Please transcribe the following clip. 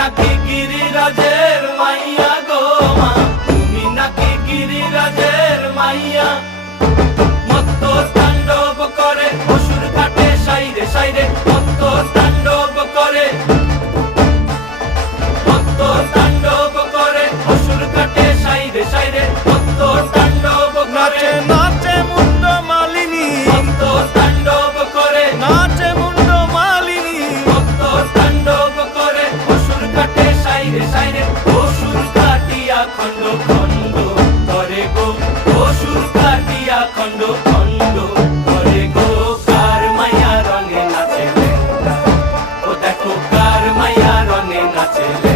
নাকি গিরিরাজের মাইয়া গো মা, তুমি নাকি গিরিরাজের মাইয়া। মত্ত তাণ্ডব করে অসুর কাটে সাইরে সাইরে, মত্ত তাণ্ডব করে, মত্ত তাণ্ডব করে অসুর কাটে সাইরে সাইরে, মত্ত তাণ্ডব করে। নাচে মুন্ড মালিনী, মত্ত তাণ্ডব করে, নাচে মুন্ড মালিনী, মত্ত তাণ্ডব করে অসুর কাটে সাইরে সাইরে, অসুর কাটিয়া খণ্ড খণ্ড করে গো, অসুর কাটিয়া খণ্ড খণ্ড করে গো। কার মায়া রঙে নাচে লেঙ্গা, ও দেখো কার মায়া রঙে নাচে লেঙ্গা।